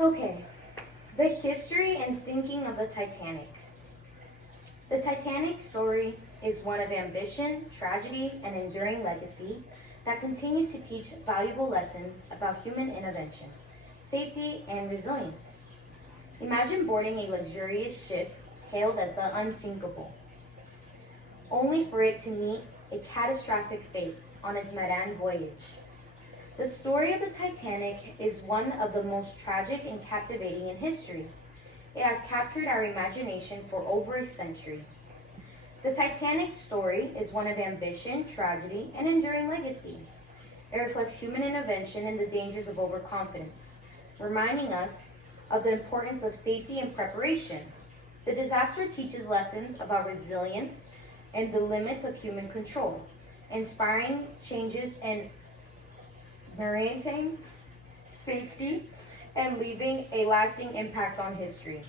Okay, the history and sinking of the Titanic. The Titanic story is one of ambition, tragedy, and enduring legacy that continues to teach valuable lessons about human intervention, safety, and resilience. Imagine boarding a luxurious ship hailed as the unsinkable, only for it to meet a catastrophic fate on its maiden voyage. The story of the Titanic is one of the most tragic and captivating in history. It has captured our imagination for over a century. The Titanic story is one of ambition, tragedy, and enduring legacy. It reflects human intervention and the dangers of overconfidence, reminding us of the importance of safety and preparation. The disaster teaches lessons about resilience and the limits of human control, inspiring changes in maritime safety and leaving a lasting impact on history.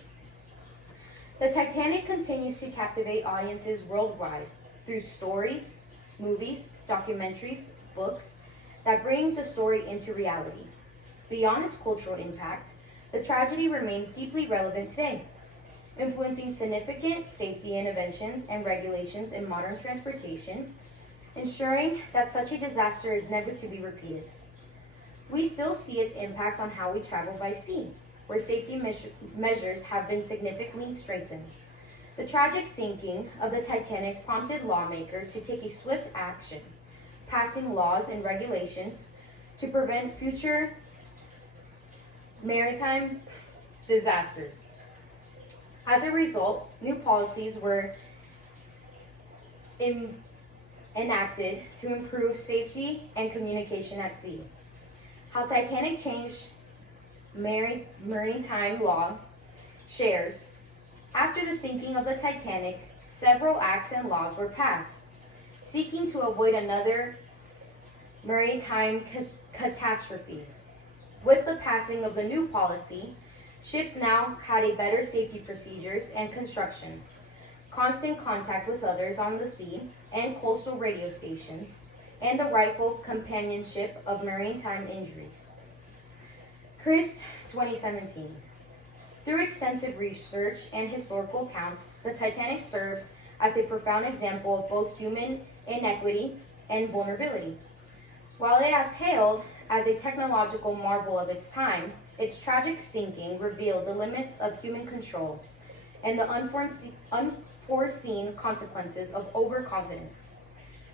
The Titanic continues to captivate audiences worldwide through stories, movies, documentaries, books that bring the story into reality. Beyond its cultural impact, the tragedy remains deeply relevant today, influencing significant safety interventions and regulations in modern transportation, ensuring that such a disaster is never to be repeated. We still see its impact on how we travel by sea, where safety measures have been significantly strengthened. The tragic sinking of the Titanic prompted lawmakers to take a swift action, passing laws and regulations to prevent future maritime disasters. As a result, new policies were enacted to improve safety and communication at sea. How Titanic changed maritime law shares. After the sinking of the Titanic, several acts and laws were passed, seeking to avoid another maritime catastrophe. With the passing of the new policy, ships now had a better safety procedures and construction, constant contact with others on the sea and coastal radio stations, and the rightful companionship of maritime injuries. Chris, 2017. Through extensive research and historical accounts, the Titanic serves as a profound example of both human inequity and vulnerability. While it is hailed as a technological marvel of its time, its tragic sinking revealed the limits of human control and the unforeseen consequences of overconfidence,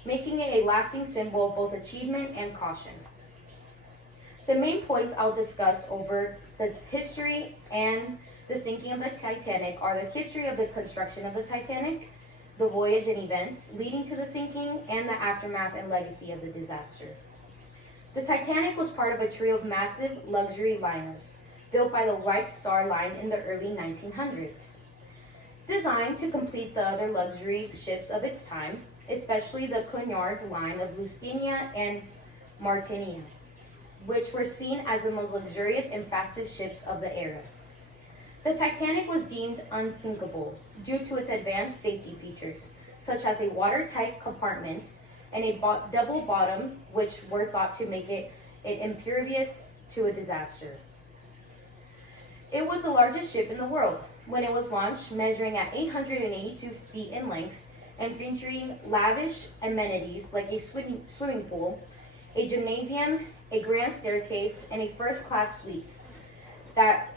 making it a lasting symbol of both achievement and caution. The main points I'll discuss over the history and the sinking of the Titanic are the history of the construction of the Titanic, the voyage and events leading to the sinking, and the aftermath and legacy of the disaster. The Titanic was part of a trio of massive luxury liners built by the White Star Line in the early 1900s. Designed to complete the other luxury ships of its time, especially the Cunard's line of Lusitania and Mauretania, which were seen as the most luxurious and fastest ships of the era. The Titanic was deemed unsinkable due to its advanced safety features, such as a watertight compartments and a double bottom, which were thought to make it impervious to a disaster. It was the largest ship in the world when it was launched, measuring at 882 feet in length and featuring lavish amenities like a swimming pool, a gymnasium, a grand staircase, and a first-class suites that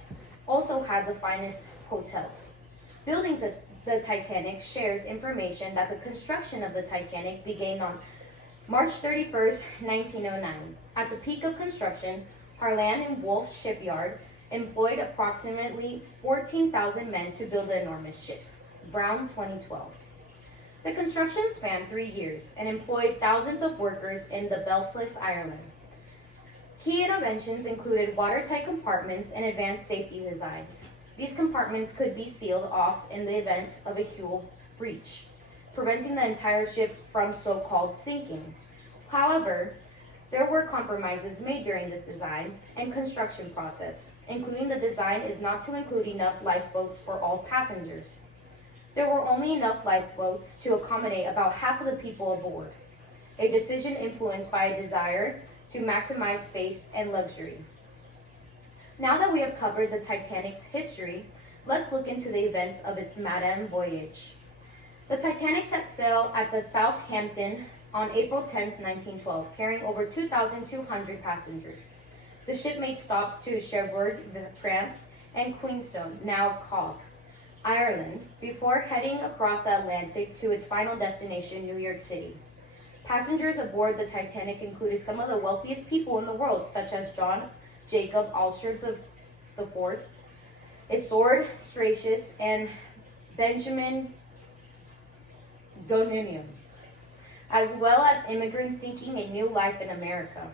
also had the finest hotels. Building the Titanic shares information that the construction of the Titanic began on March 31st, 1909. At the peak of construction, Harland and Wolff Shipyard employed approximately 14,000 men to build the enormous ship. Brown, 2012. The construction spanned 3 years and employed thousands of workers in the Belfast, Ireland. Key innovations included watertight compartments and advanced safety designs. These compartments could be sealed off in the event of a fuel breach, preventing the entire ship from so-called sinking. However, there were compromises made during this design and construction process, including the design is not to include enough lifeboats for all passengers. There were only enough lifeboats to accommodate about half of the people aboard, a decision influenced by a desire to maximize space and luxury. Now that we have covered the Titanic's history, let's look into the events of its maiden voyage. The Titanic set sail at the Southampton on April 10, 1912, carrying over 2,200 passengers. The ship made stops to Cherbourg, France, and Queenstown, now Cobh, Ireland, before heading across the Atlantic to its final destination, New York City. Passengers aboard the Titanic included some of the wealthiest people in the world, such as John Jacob Astor IV, Isolde Strauss, and Benjamin Goninium, as well as immigrants seeking a new life in America.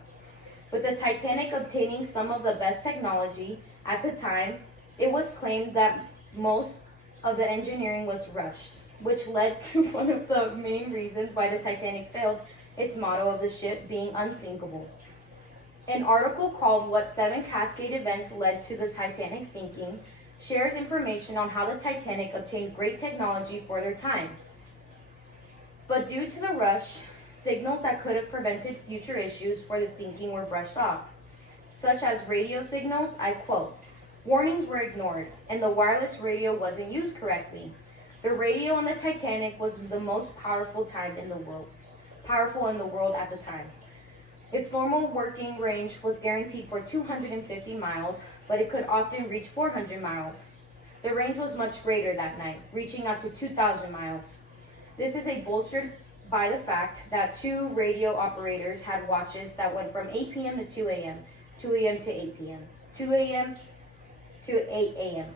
With the Titanic obtaining some of the best technology at the time, it was claimed that most of the engineering was rushed, which led to one of the main reasons why the Titanic failed, its motto of the ship being unsinkable. An article called What 7 Cascade Events Led to the Titanic Sinking shares information on how the Titanic obtained great technology for their time. But due to the rush, signals that could have prevented future issues for the sinking were brushed off, such as radio signals. I quote, "Warnings were ignored, and the wireless radio wasn't used correctly. The radio on the Titanic was the most powerful in the world at the time. Its normal working range was guaranteed for 250 miles, but it could often reach 400 miles. The range was much greater that night, reaching out to 2,000 miles. This is bolstered by the fact that 2 radio operators had watches that went from 8 p.m. to 2 a.m., 2 a.m. to 8 p.m., 2 a.m. to 8 a.m.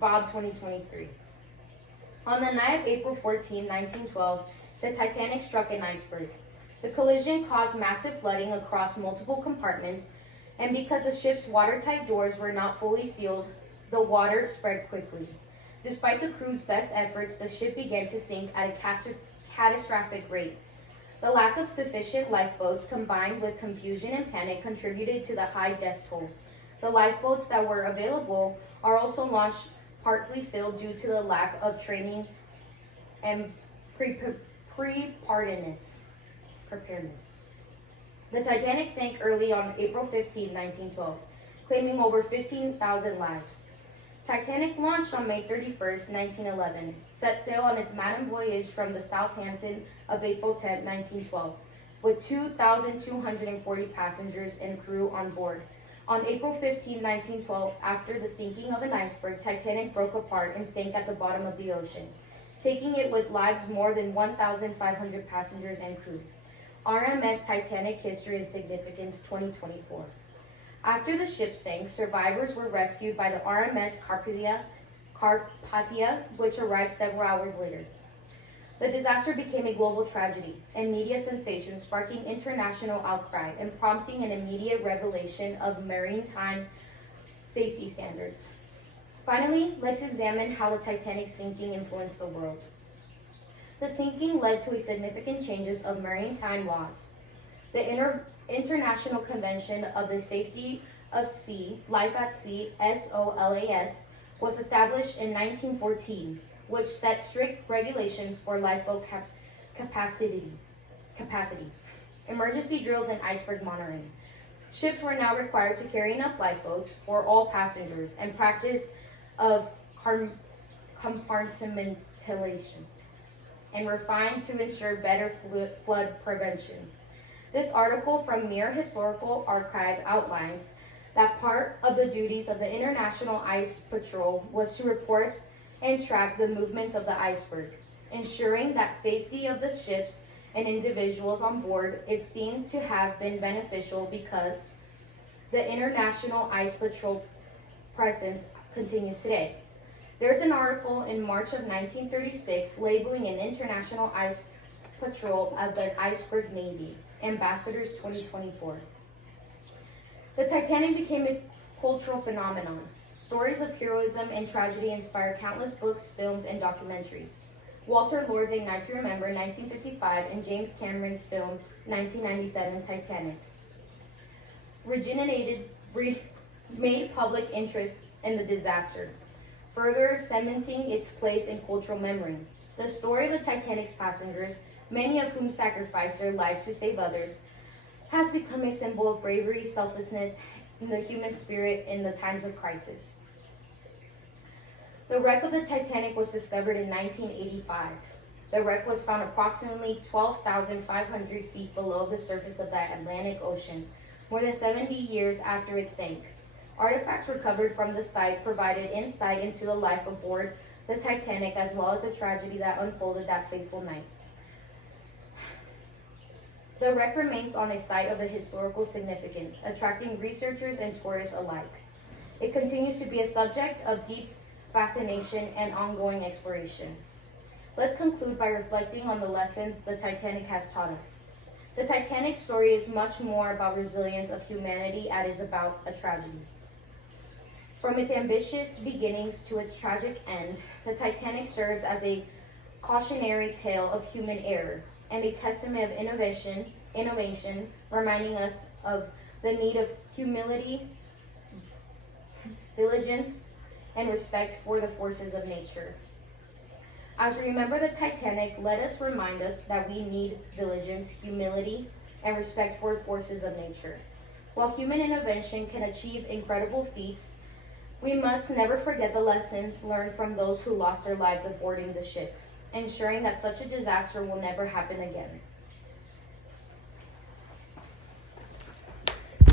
Bob 2023. On the night of April 14, 1912, the Titanic struck an iceberg. The collision caused massive flooding across multiple compartments, and because the ship's watertight doors were not fully sealed, the water spread quickly. Despite the crew's best efforts, the ship began to sink at a catastrophic rate. The lack of sufficient lifeboats combined with confusion and panic contributed to the high death toll. The lifeboats that were available are also launched partly filled due to the lack of training and preparedness. The Titanic sank early on April 15, 1912, claiming over 15,000 lives. Titanic launched on May 31, 1911, set sail on its maiden voyage from the Southampton of April 10, 1912, with 2,240 passengers and crew on board. On April 15, 1912, after the sinking of an iceberg, Titanic broke apart and sank at the bottom of the ocean, taking it with lives more than 1,500 passengers and crew. RMS Titanic History and Significance 2024. After the ship sank, survivors were rescued by the RMS Carpathia, which arrived several hours later. The disaster became a global tragedy and media sensation, sparking international outcry and prompting an immediate revelation of maritime safety standards. Finally, let's examine how the Titanic sinking influenced the world. The sinking led to significant changes of maritime laws. The International Convention of the Safety of Sea, Life at Sea, SOLAS, was established in 1914, which set strict regulations for lifeboat capacity, emergency drills, and iceberg monitoring. Ships were now required to carry enough lifeboats for all passengers and practice of compartmentalization and refined to ensure better flood prevention. This article from Mere Historical Archive outlines that part of the duties of the International Ice Patrol was to report and track the movements of the iceberg, ensuring that safety of the ships and individuals on board. It seemed to have been beneficial because the International Ice Patrol presence continues today. There's an article in March of 1936 labeling an International Ice Patrol of the Iceberg Navy, Ambassadors 2024. The Titanic became a cultural phenomenon. Stories of heroism and tragedy inspired countless books, films, and documentaries. Walter Lord's A Night to Remember, 1955, and James Cameron's film, 1997, Titanic, made public interest in the disaster, further cementing its place in cultural memory. The story of the Titanic's passengers, many of whom sacrificed their lives to save others, has become a symbol of bravery, selflessness, the human spirit in the times of crisis. The wreck of the Titanic was discovered in 1985. The wreck was found approximately 12,500 feet below the surface of the Atlantic Ocean, more than 70 years after it sank. Artifacts recovered from the site provided insight into the life aboard the Titanic, as well as the tragedy that unfolded that fateful night. The wreck remains on a site of historical significance, attracting researchers and tourists alike. It continues to be a subject of deep fascination and ongoing exploration. Let's conclude by reflecting on the lessons the Titanic has taught us. The Titanic story is much more about resilience of humanity as it is about a tragedy. From its ambitious beginnings to its tragic end, the Titanic serves as a cautionary tale of human error and a testament of innovation, reminding us of the need of humility, diligence, and respect for the forces of nature. As we remember the Titanic, let us remind us that we need diligence, humility, and respect for forces of nature. While human intervention can achieve incredible feats, we must never forget the lessons learned from those who lost their lives aboarding the ship, ensuring that such a disaster will never happen again.